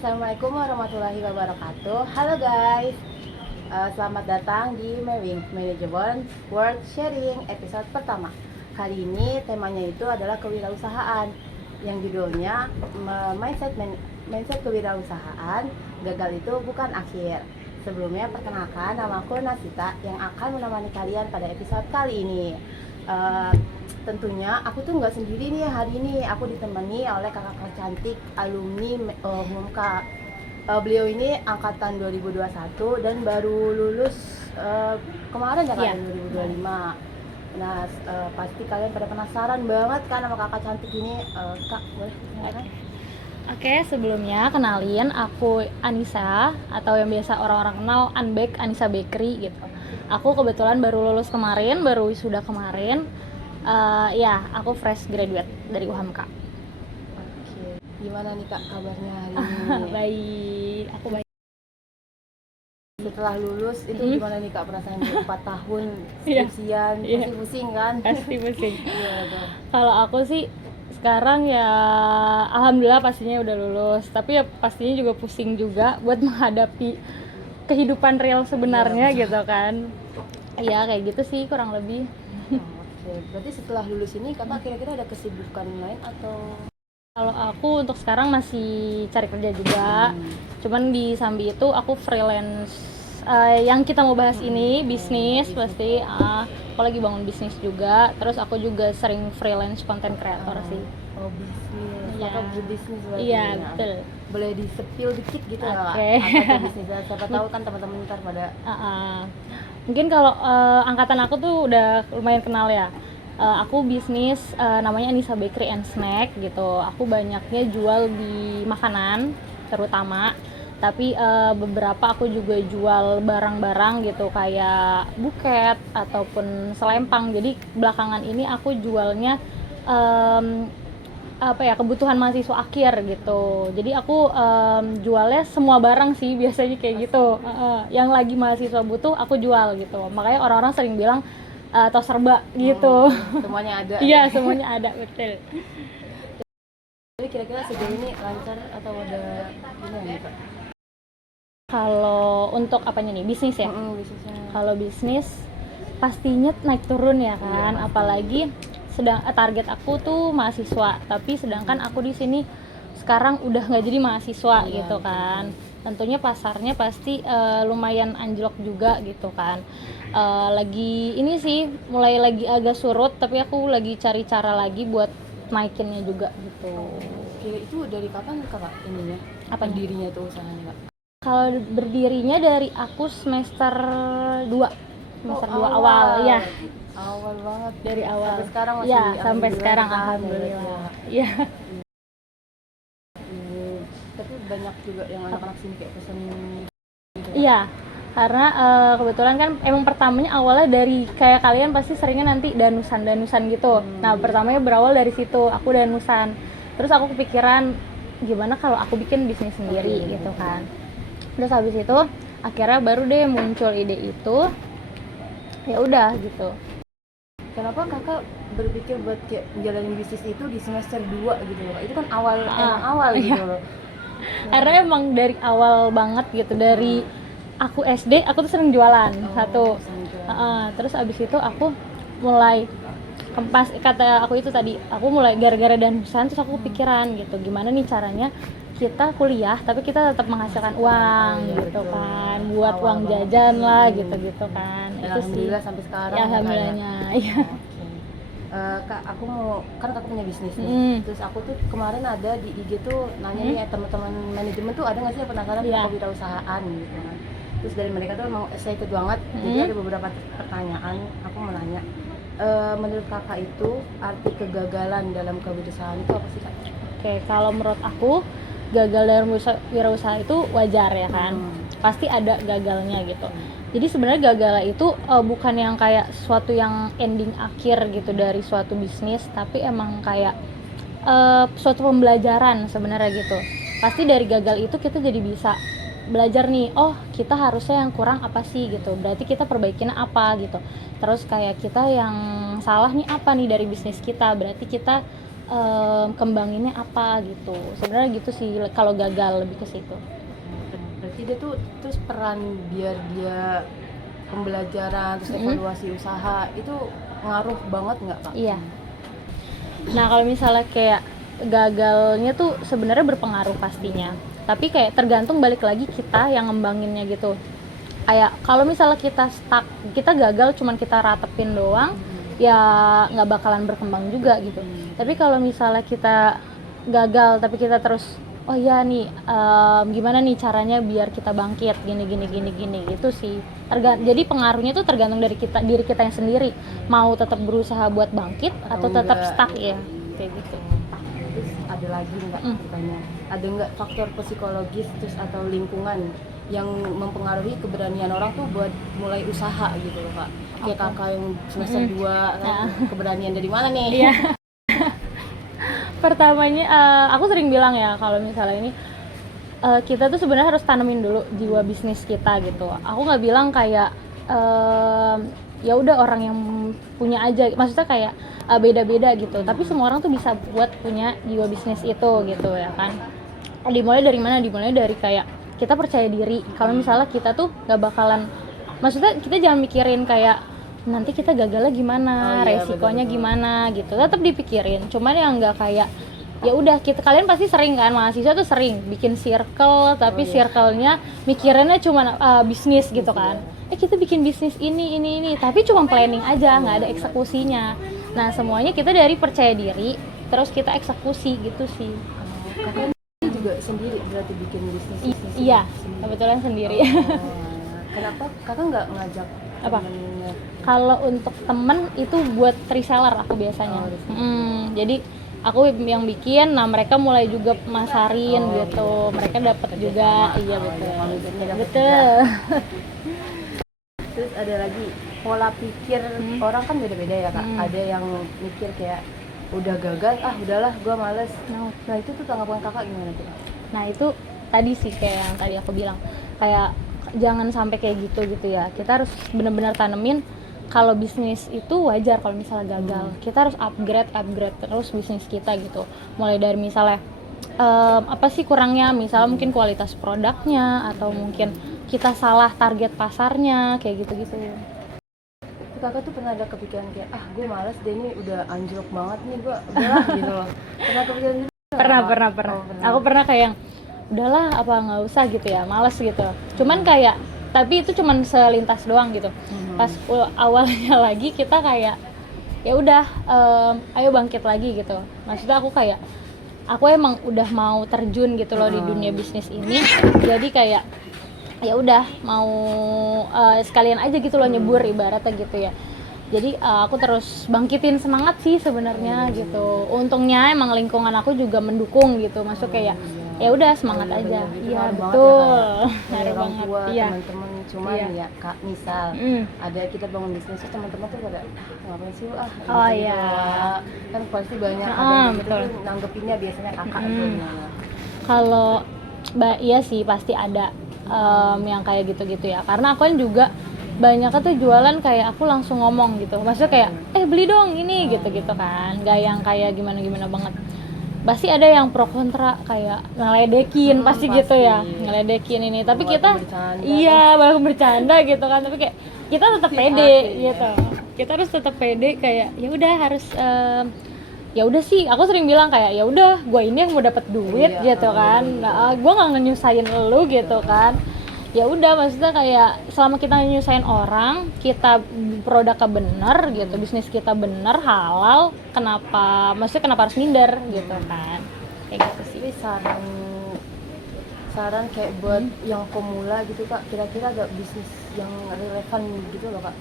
Assalamualaikum warahmatullahi wabarakatuh. Halo guys, selamat datang di Mewing Manageable World Sharing episode pertama. Kali ini temanya itu adalah kewirausahaan, yang judulnya mindset kewirausahaan. Gagal itu bukan akhir. Sebelumnya perkenalkan, nama aku Nasita yang akan menemani kalian pada episode kali ini. Tentunya aku tuh nggak sendiri nih hari ini, aku ditemani oleh kakak cantik alumni Humka. Beliau ini angkatan 2021 dan baru lulus kemarin ya kan, 2025. Nah, pasti kalian pada penasaran banget kan sama kakak cantik ini. Kak, boleh perkenalkan? Oke, sebelumnya kenalin aku Anissa atau yang biasa orang-orang kenal Unbake Anissa Bakery gitu. Aku kebetulan baru lulus kemarin, baru wisuda kemarin. Ya, aku fresh graduate dari UHAMKA. Oke, gimana nih Kak kabarnya hari ini? Baik, aku baik. Setelah lulus itu gimana nih Kak perasaannya? 4 tahun Iya. skripsian, Iya. pasti pusing kan? Pasti pusing. Gimana tuh? Kalau aku sih sekarang ya alhamdulillah pastinya udah lulus, tapi ya pastinya juga pusing juga buat menghadapi kehidupan real sebenarnya gitu kan. Ya kayak gitu sih kurang lebih. Oke, berarti setelah lulus ini kakak kira-kira ada kesibukan lain atau? Kalau aku untuk sekarang masih cari kerja juga, cuman di sambi itu aku freelance. Yang kita mau bahas ini bisnis pasti. Aku lagi bangun bisnis juga, terus aku juga sering freelance content creator sih. Oh, bisnis. Iya. Kakak berbisnis berarti. Iya, ya? betul. Boleh di-spill dikit gitu nggak Kak? Oke. Apa tuh bisnisnya? Siapa tahu kan teman-teman ntar pada. Mungkin kalau angkatan aku tuh udah lumayan kenal ya. Aku bisnis namanya Anissa Bakery and Snack gitu. Aku banyaknya jual di makanan terutama, tapi beberapa aku juga jual barang-barang gitu kayak buket ataupun selempang. Jadi belakangan ini aku jualnya kebutuhan mahasiswa akhir gitu. Jadi aku jualnya semua barang sih biasanya kayak gitu. Yang lagi mahasiswa butuh aku jual gitu. Makanya orang-orang sering bilang tos serba gitu. Semuanya ada. Iya, semuanya ada, betul. Jadi kira-kira sejauh ini lancar atau ada gimana nih Kak? Kalau untuk apanya nih, bisnis ya? Bisnisnya. Kalau bisnis pastinya naik turun ya kan, Iya, apalagi target aku tuh mahasiswa, tapi sedangkan aku di sini sekarang udah nggak jadi mahasiswa gitu kan. Tentunya pasarnya pasti lumayan anjlok juga gitu kan. Lagi ini sih mulai lagi agak surut, tapi aku lagi cari cara lagi buat naikinnya juga gitu. Kira itu dari kapan Kakak ininya? Apanya? Dirinya tuh usahanya Kak? Kalau berdirinya dari aku semester 2 awal ya. Awal banget Dari awal. sampai sekarang masih ya, sampai sekarang bertahan ya, alhamdulillah. Iya. Tapi banyak juga yang anak-anak sini kayak pesen gitu. Iya. Karena kebetulan kan emang pertamanya awalnya dari kayak kalian pasti seringnya nanti danusan gitu. Nah, pertamanya berawal dari situ, aku danusan. Terus aku kepikiran gimana kalau aku bikin bisnis sendiri gitu kan. Terus habis itu akhirnya baru deh muncul ide itu. Ya udah gitu. Kenapa Kakak berpikir buat kayak jalanin bisnis itu di semester 2 gitu loh Kak? Itu kan awal gitu loh. Karena emang dari awal banget gitu, dari aku SD aku tuh sering jualan satu. Terus abis itu aku mulai pas kata aku itu tadi, aku mulai gara-gara danusan, terus aku pikiran gitu gimana nih caranya kita kuliah tapi kita tetap menghasilkan uang gitu kan, buat uang jajan lah gitu kan. Itu sih Alhamdulillah sampai sekarang ya, alhamdulillahnya. Iya. Kak, aku mau, kan Kakak punya bisnis nih. Terus aku tuh kemarin ada di IG tuh nanya nih teman-teman manajemen tuh ada nggak sih yang penasaran tentang kewirausahaan gitu kan. Terus dari mereka tuh mau excited banget. Jadi ada beberapa pertanyaan aku mau nanya. Menurut Kakak itu arti kegagalan dalam kewirausahaan itu apa sih Kak? Oke, kalau menurut aku gagal dalam wirausaha itu wajar ya kan. Pasti ada gagalnya gitu. Jadi sebenarnya gagal itu bukan yang kayak suatu yang ending akhir gitu dari suatu bisnis, tapi emang kayak suatu pembelajaran sebenarnya gitu. Pasti dari gagal itu kita jadi bisa belajar nih, oh kita harusnya yang kurang apa sih gitu, berarti kita perbaikinnya apa gitu. Terus kayak kita yang salah nih apa nih dari bisnis kita, berarti kita kembanginnya apa gitu. Sebenarnya gitu sih kalau gagal, lebih ke situ. Berarti dia tuh terus peran biar dia pembelajaran terus evaluasi usaha itu ngaruh banget nggak Kak? Iya. Nah kalau misalnya kayak gagalnya tuh sebenarnya berpengaruh pastinya, tapi kayak tergantung balik lagi kita yang ngembanginnya gitu. Kayak kalau misalnya kita stuck, kita gagal cuman kita ratepin doang, ya nggak bakalan berkembang juga gitu. Tapi kalau misalnya kita gagal tapi kita terus oh iya nih gimana nih caranya biar kita bangkit gini gitu sih. Jadi pengaruhnya tuh tergantung dari diri kita yang sendiri, mau tetap berusaha buat bangkit atau tetap enggak, stuck ya kayak gitu. Terus ada lagi nggak pertanyaan? Ada nggak faktor psikologis terus atau lingkungan yang mempengaruhi keberanian orang tuh buat mulai usaha gitu loh Kak? Kayak Kakak yang semester 2 kan, keberanian dari mana nih? Iya. Pertamanya aku sering bilang ya kalau misalnya ini kita tuh sebenarnya harus tanemin dulu jiwa bisnis kita gitu. Aku nggak bilang kayak ya udah orang yang punya aja, maksudnya kayak beda-beda gitu. Tapi semua orang tuh bisa buat punya jiwa bisnis itu gitu ya kan. Dimulai dari mana? Dimulai dari kayak kita percaya diri. Kalau misalnya kita tuh nggak bakalan, maksudnya kita jangan mikirin kayak nanti kita gagalnya gimana, resikonya betul. Gimana gitu. Tetap dipikirin. Cuman yang nggak kayak ya udah kalian pasti sering kan, mahasiswa tuh sering bikin circle tapi circle-nya mikirannya cuma bisnis gitu kan. Kita bikin bisnis ini tapi cuma planning aja, nggak ada eksekusinya. Nah semuanya kita dari percaya diri terus kita eksekusi gitu sih. Kakak juga sendiri berarti bikin bisnis? Iya, kebetulan sendiri. Kenapa kakak nggak ngajak apa? Kalau untuk temen itu buat reseller aku biasanya. Jadi aku yang bikin, nah mereka mulai juga masarin gitu, mereka dapat juga, iya betul. Terus ada lagi pola pikir orang kan beda-beda ya Kak. Ada yang mikir kayak udah gagal, udahlah gue males. Nah itu tuh tanggapan kakak gimana tuh? Nah itu tadi sih kayak yang tadi aku bilang, kayak jangan sampai kayak gitu ya. Kita harus benar-benar tanemin kalau bisnis itu wajar kalau misalnya gagal. Kita harus upgrade terus bisnis kita gitu. Mulai dari misalnya apa sih kurangnya, misalnya mungkin kualitas produknya atau mungkin kita salah target pasarnya kayak gitu. Kakak tuh pernah ada kepikiran kayak gue males deh, ini udah anjlok banget nih, gue udahlah gitu loh. Pernah kepikiran gitu? Pernah. Aku pernah kayak yang udahlah apa nggak usah gitu ya, males gitu. Cuman kayak tapi itu cuman selintas doang gitu. Pas awalnya lagi kita kayak ya udah ayo bangkit lagi gitu. Maksudnya aku emang udah mau terjun gitu loh di dunia bisnis ini. Jadi kayak ya udah mau sekalian aja gitu loh nyebur ibaratnya gitu ya. Jadi aku terus bangkitin semangat sih sebenarnya gitu. Untungnya emang lingkungan aku juga mendukung gitu. Masuk kayak ya udah semangat aja. Iya betul. Dari orang tua, teman-teman. Cuman ya Kak, misal ada kita bangun bisnis, teman-teman tuh pada ngapain sih kan pasti banyak ada yang betul nanggepinnya biasanya kakak tuh gimana? Kalau iya sih pasti ada yang kayak gitu ya. Karena aku kan juga banyak tuh jualan kayak aku langsung ngomong gitu. Maksudnya kayak beli dong ini gitu kan. Gak yang kayak gimana banget. Pasti ada yang pro kontra kayak ngeledekin pasti gitu ya, ngeledekin ini. Tapi kita baru bercanda gitu kan. Tapi kayak kita tetap pede gitu. Kita harus tetap pede kayak ya udah harus ya udah sih, aku sering bilang kayak ya udah gue ini yang mau dapat duit gitu kan. Gue nggak nyusahin lu gitu kan. Ya udah maksudnya kayak selama kita nyusahin orang, kita produknya bener gitu, bisnis kita bener, halal, kenapa harus minder gitu kan. Kayak gitu sih. Jadi saran kayak buat yang pemula gitu Kak, kira-kira agak bisnis yang relevan gitu loh Kak?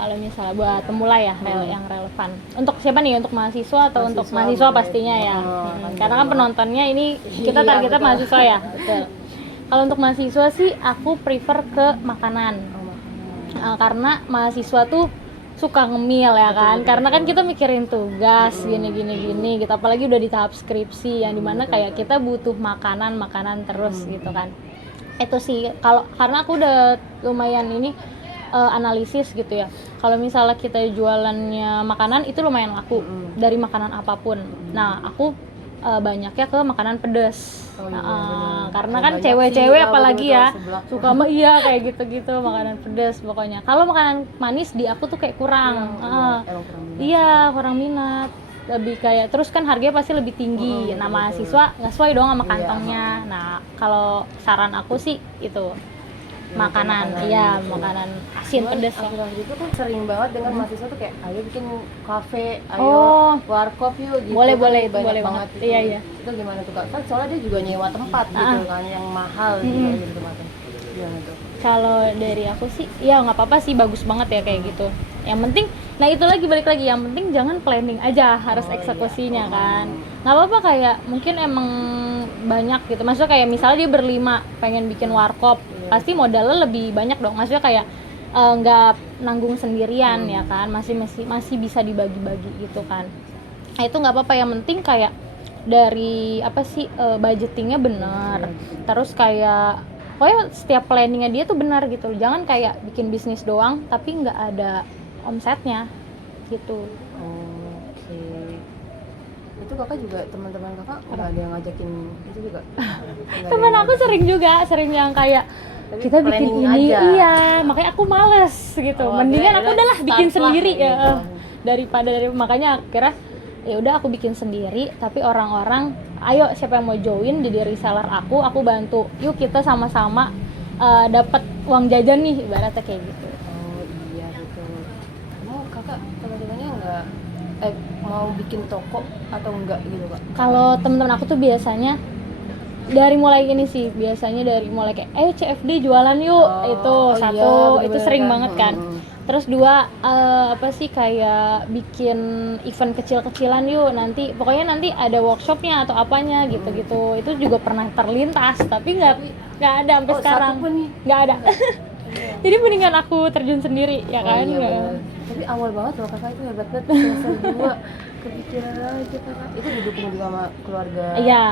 Kalau misalnya buat pemula ya yang relevan. Untuk siapa nih? Untuk mahasiswa atau untuk mahasiswa pastinya ya. Karena kan penontonnya ini kita targetnya mahasiswa ya. Betul. Kalau untuk mahasiswa sih aku prefer ke makanan. Karena mahasiswa tuh suka ngemil ya kan. Karena kan kita mikirin tugas gini gitu. Apalagi udah di tahap skripsi yang dimana kayak kita butuh makanan terus gitu kan. Itu sih karena aku udah lumayan ini analisis gitu ya. Kalau misalnya kita jualannya makanan itu lumayan laku dari makanan apapun. Nah, aku banyaknya ke makanan pedas. Oh, iya, bener. Karena Oh, kan banyak cewek-cewek sih, apalagi betul, ya sebelah. suka iya kayak gitu-gitu makanan pedas pokoknya. Kalau makanan manis di aku tuh kayak kurang. Emang kurang minat. Iya, kurang minat. Lebih kayak terus kan harganya pasti lebih tinggi. Nah, mahasiswa nggak sesuai dong sama kantongnya. Nah, kalau saran aku sih itu makanan, iya gitu. makanan asin pedas. Akhir-akhir itu kan sering banget dengan mahasiswa tuh kayak ayo bikin kafe, ayo Oh. warkop yuk gitu. Boleh, kan boleh, banyak boleh banget banget. gitu. Iya, iya. Itu gimana tuh Kak? Kan soalnya dia juga nyewa tempat gitu kan yang mahal juga gitu tempatnya. Gimana tuh? Kalau dari aku sih ya nggak apa-apa sih, bagus banget ya kayak gitu. Yang penting, nah itu lagi balik lagi, yang penting jangan planning aja, harus eksekusinya kan. Nggak apa-apa kayak mungkin emang banyak gitu, maksudnya kayak misalnya dia berlima pengen bikin warkop, pasti modalnya lebih banyak dong, maksudnya kayak nggak nanggung sendirian ya kan, masih bisa dibagi-bagi gitu kan. Nah itu nggak apa-apa, yang penting kayak dari apa sih budgetingnya benar, terus kayak pokoknya setiap planningnya dia tuh benar gitu, jangan kayak bikin bisnis doang tapi nggak ada omsetnya gitu. Oke. Itu Kakak juga teman-teman Kakak nggak ada yang ngajakin itu juga? Nggak ada Temen yang aku sering yang kayak Tapi kita bikin planning ini aja. Iya, makanya aku males gitu. Oh, Mendingan ya aku udah, udahlah start bikin lah sendiri gitu. ya daripada makanya akhirnya ya udah aku bikin sendiri, tapi orang-orang ayo siapa yang mau join jadi reseller aku bantu, yuk kita sama-sama dapat uang jajan nih ibaratnya kayak gitu. Oh iya betul. Kamu Kakak teman-temannya nggak mau bikin toko atau enggak gitu Kak? Kalau teman-teman aku tuh biasanya dari mulai ini sih, biasanya dari mulai kayak CFD jualan yuk, itu satu, iya, itu bener-bener sering kan. banget kan. Terus dua apa sih kayak bikin event kecil-kecilan yuk, nanti pokoknya nanti ada workshopnya atau apanya gitu-gitu. Itu juga pernah terlintas tapi nggak ada sampai sekarang, Satu pun nih. nggak ada. Jadi mendingan aku terjun sendiri ya kan. Iya, bener. Tapi awal banget loh Kakak itu hebat banget, semester 2 kepikiran aja Kakak. Itu didukung juga sama keluarga. Iya,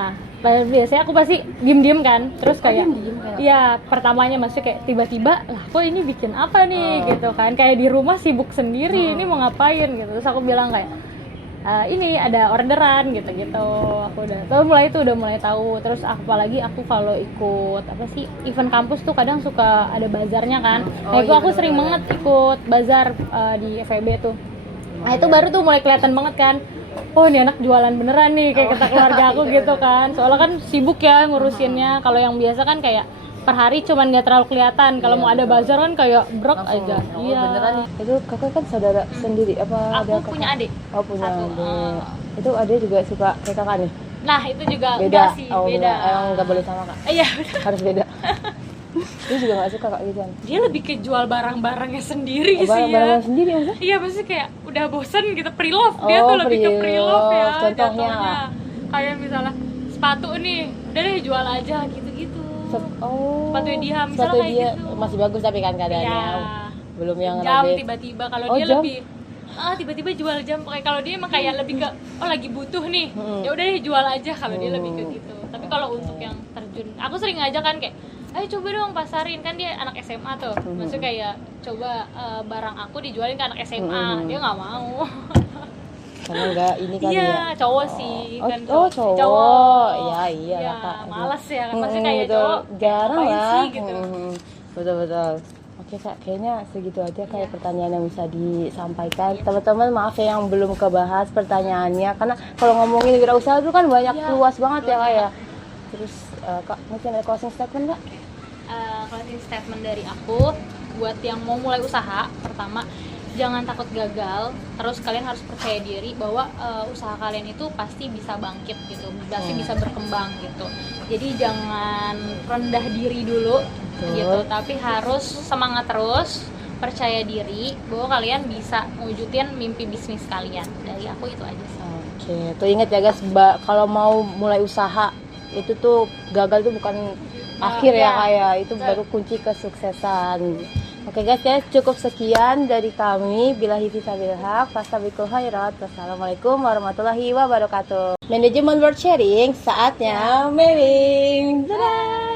biasanya aku pasti diem kan, terus kayak diem kayak? iya pertamanya masih kayak tiba-tiba lah kok ini bikin apa nih gitu kan, kayak di rumah sibuk sendiri, ini mau ngapain gitu. Terus aku bilang kayak ini ada orderan gitu-gitu, aku udah mulai tahu. Terus apalagi aku kalau ikut apa sih event kampus tuh kadang suka ada bazarnya kan. Nah itu aku sering banget ikut bazar di FEB tuh. Nah itu baru tuh mulai kelihatan banget kan, oh ini anak jualan beneran nih kayak kata keluarga aku gitu kan. Soalnya kan sibuk ya ngurusinnya. Kalau yang biasa kan kayak per hari cuman nggak terlalu kelihatan. Kalau mau ada bazar kan kayak brok aja. Iya. Beneran nih. Itu Kakak kan saudara sendiri apa ada Aku punya adik. Oh punya Satu. adik. Itu adik juga suka kayak Kakak nih? Nah itu juga Beda. enggak sih, Oh, beda. Emang nggak boleh sama Kak? Iya. Harus beda. Dia juga nggak suka Kak gitu kan? Dia lebih ke jual barang-barangnya sendiri sih Barang-barang ya. sendiri maksudnya? Iya pasti kayak udah bosen gitu pre-love, dia tuh lebih ke pre-love ya. Contohnya jatuhnya. Kayak misalnya sepatu nih, udah deh jual aja gitu-gitu. Sepatunya dia misalnya sepatu kayak dia gitu. masih bagus tapi kan keadaannya Iya. belum yang Jam robek. tiba-tiba kalau Oh, dia jam? lebih tiba-tiba jual jam. Kayak kalau dia emang kayak lebih ke lagi butuh nih, ya udah deh jual aja kalau dia lebih ke gitu. Tapi kalau untuk yang terjun, aku sering ngajak kan kayak ayo coba dong pasarin, kan dia anak SMA tuh, maksudnya kayak coba barang aku dijualin ke anak SMA, dia nggak mau. Karena enggak ini kali Iya, ya. cowok sih kan. Cowok. Ya iya ya, lah Kak. males ya kan, maksudnya kayak betul. cowok Jarang ngapain lah. sih gitu. Betul. Oke Kak, kayaknya segitu aja kayak pertanyaan yang bisa disampaikan. Teman-teman maaf ya yang belum kebahas pertanyaannya, karena kalau ngomongin wirausaha itu kan banyak luas banget ya Kak ya. Terus Kak, mungkin ada closing statement Kak? Closing statement dari aku buat yang mau mulai usaha, pertama jangan takut gagal, terus kalian harus percaya diri bahwa usaha kalian itu pasti bisa bangkit gitu, pasti bisa berkembang gitu. Jadi jangan rendah diri dulu gitu, tapi harus semangat terus, percaya diri bahwa kalian bisa mewujudin mimpi bisnis kalian. Dari aku itu aja sih. Oke, tuh ingat ya guys, kalau mau mulai usaha itu tuh gagal tuh bukan akhir ya kayak itu baru kunci kesuksesan. Oke guys, ya cukup sekian dari kami. Billahi taufiq wal haq, fastabiqul khairat. Wassalamualaikum warahmatullahi wabarakatuh. Manajemen World Sharing, saatnya mailing. Dadah.